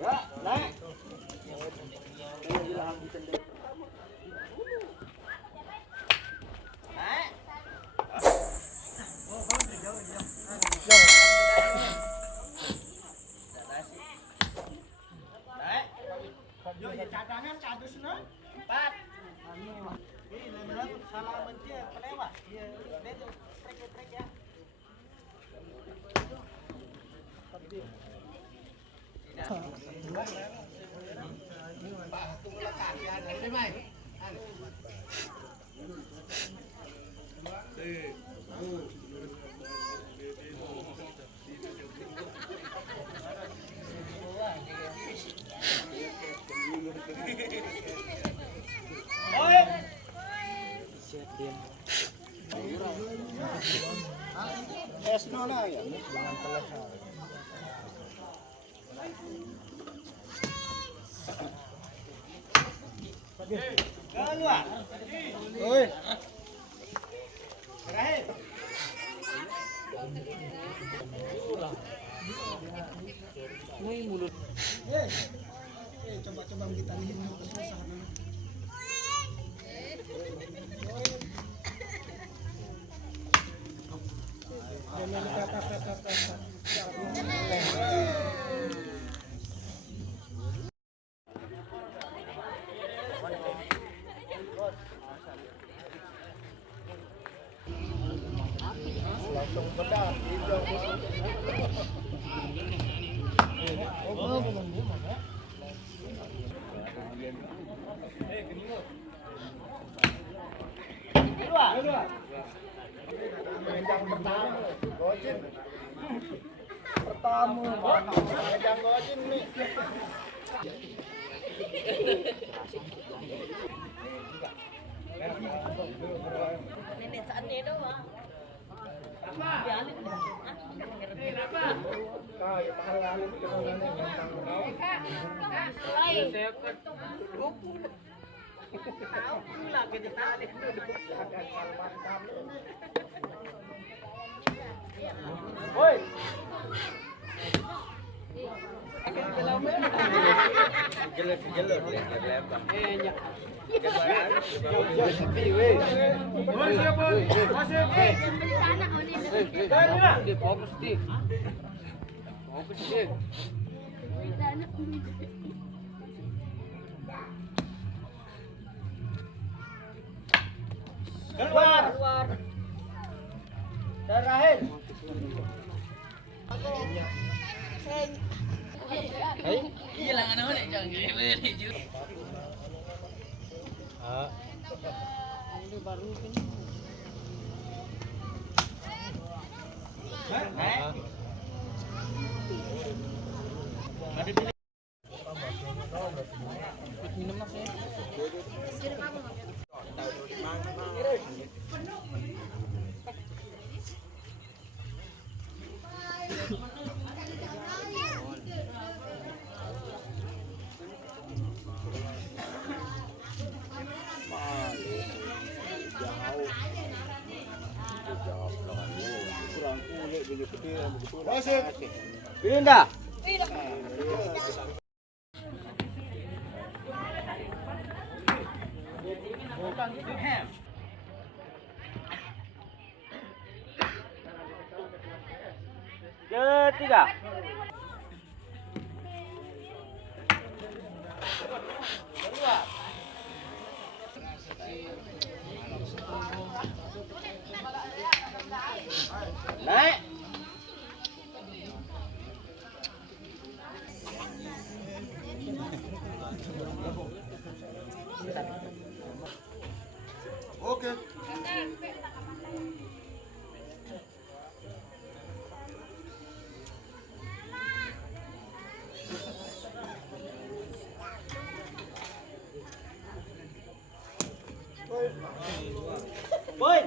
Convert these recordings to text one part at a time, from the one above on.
Ya, naik. Cadangan cadus no? 4. Ini benar salah benci pelewat. Iya, dia tuh trek ya. Esno na ya. Dengan telah. Keluar. Oi. Terakhir. Ini mulut. Coba kita lihat kesusahan. Langsung bedah hijau kedua. Yang pertama, gojin. Yang gojin nih. Nenek sana doang. Woi. Keluar. Terakhir. Iya lah anak nih jangan gini juga. Ini baru kan. Minum mas ya. Pindah. Ketiga. Keluar. Naik. Oke. Boy.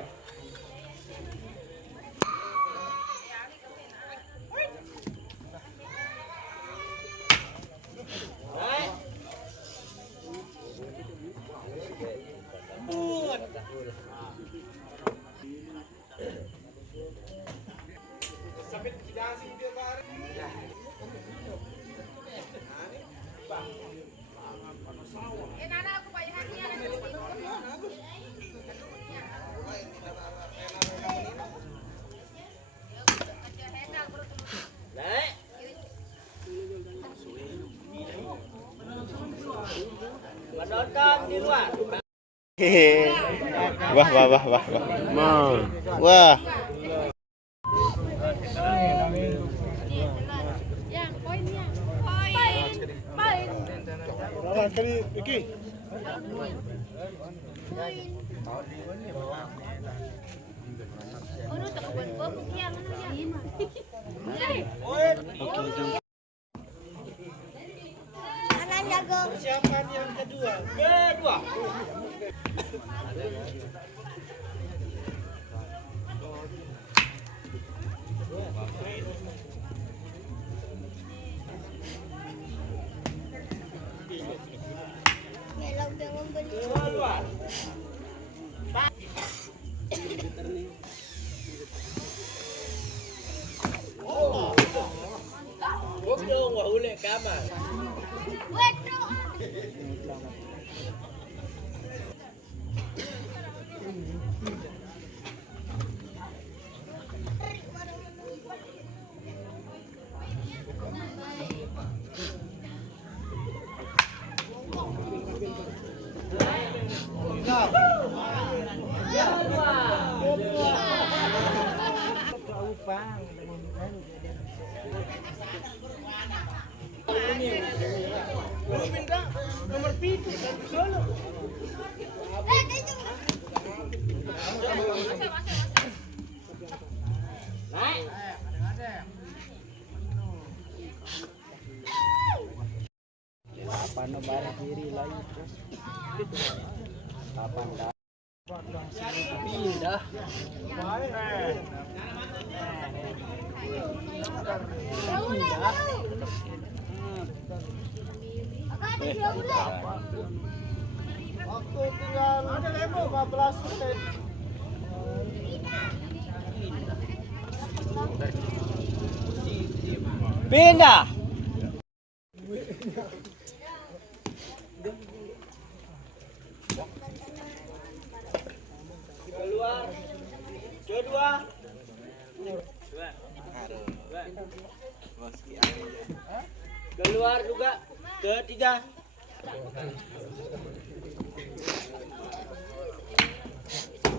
Hehe. Wah, wah, wah, wah, wah. Wah. Persiapan yang kedua. Waktu tinggal 15 menit. Pindah. Keluar. Kedua. Keluar juga. Ketiga.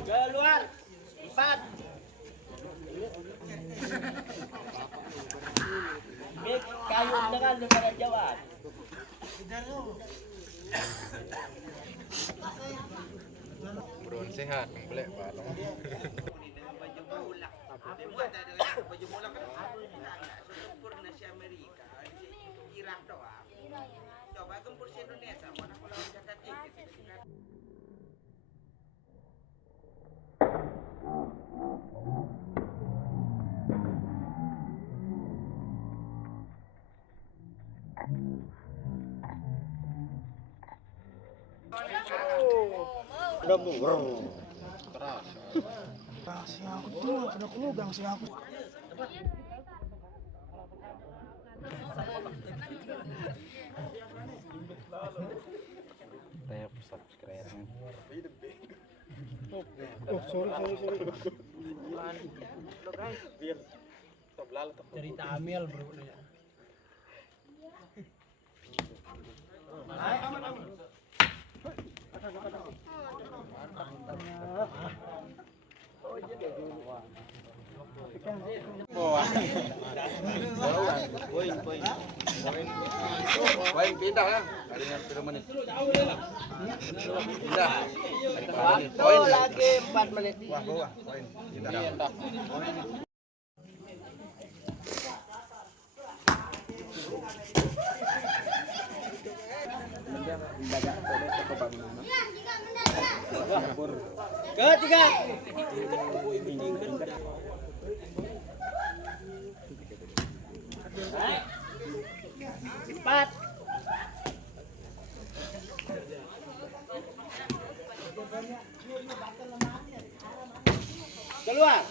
Keluar. 4. Kayu dengan daripada jawab. Buruan sehat, boleh balong. Cerita Amel bro. Poin pindah ya. Kali yang sudah menit. Pindah. Poin Lagi 4 menit. Wah, poin. Pindah. Ketiga. 4. Keluar.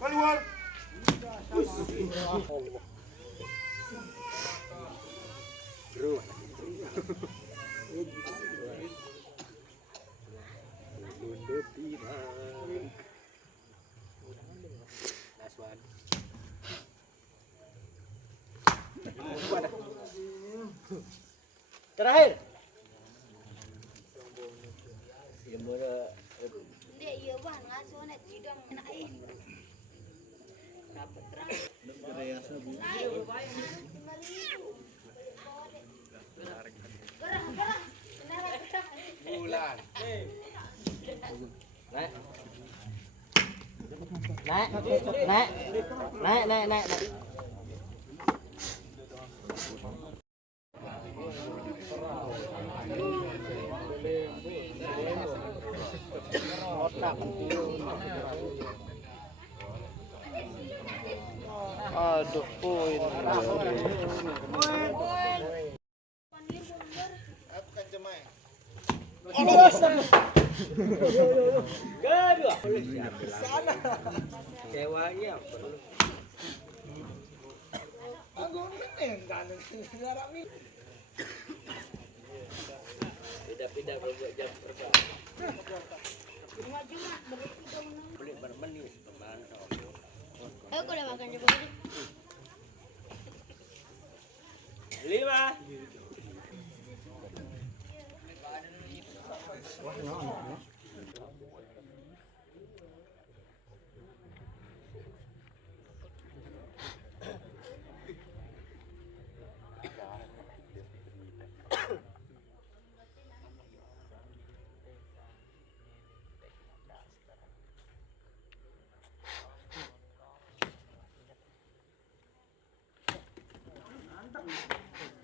Keluar. Terakhir. Dia iya bang, ngasuhnya tidak menaik. Dapat terang. Bulan. Naik. Naik. Aduh, poin. Kedua. Sana. Sewanya perlu. Pindah buat jam terbang. Beli bermenis kemana? Aku udah makan coba ini. 5.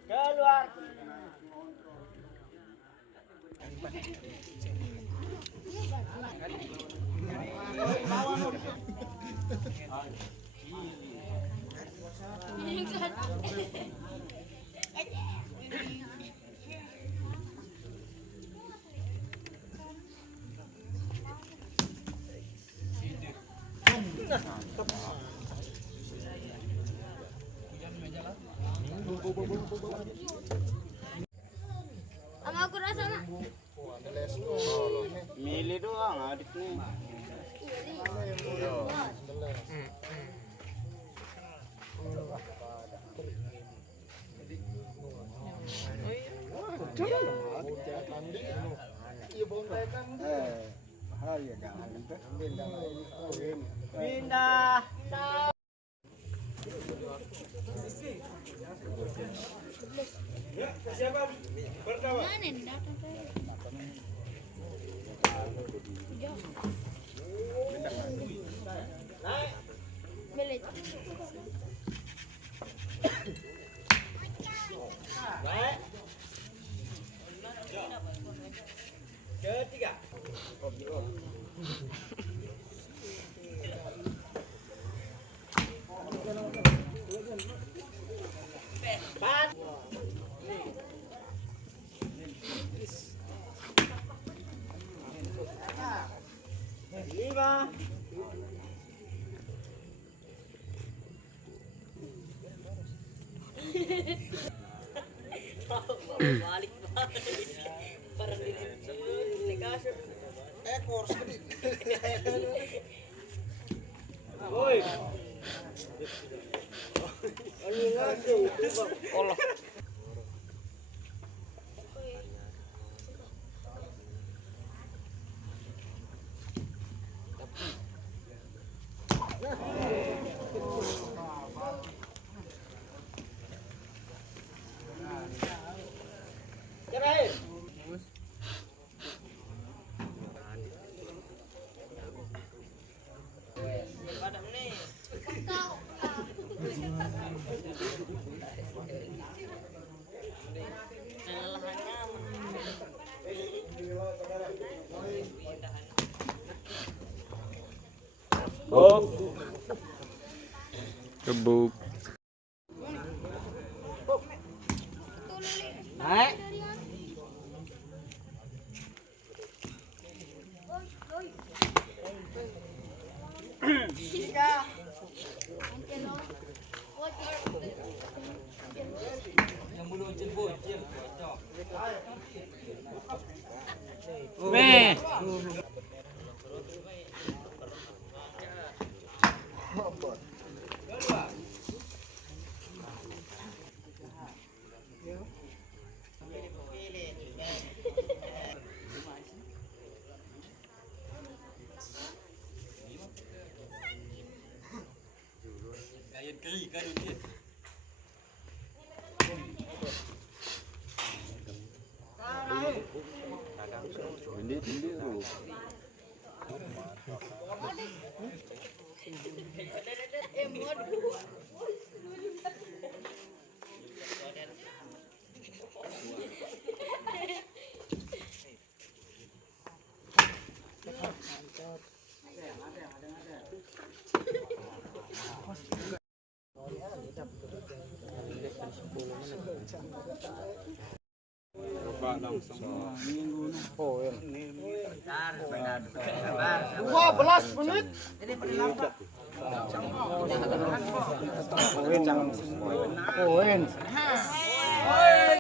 Keluar. Sama aku rasa nak. Milih doang adik nih. Pindah. Mana ni datang tu? Naik. Beli. Naik. Ketiga. Empat. 5. Balik. Parang diligasyon. Ekor sedih. Oi. Ano nga siya? Allah. Terakhir. Oh. Gebuk. Naik. Weh. Poin.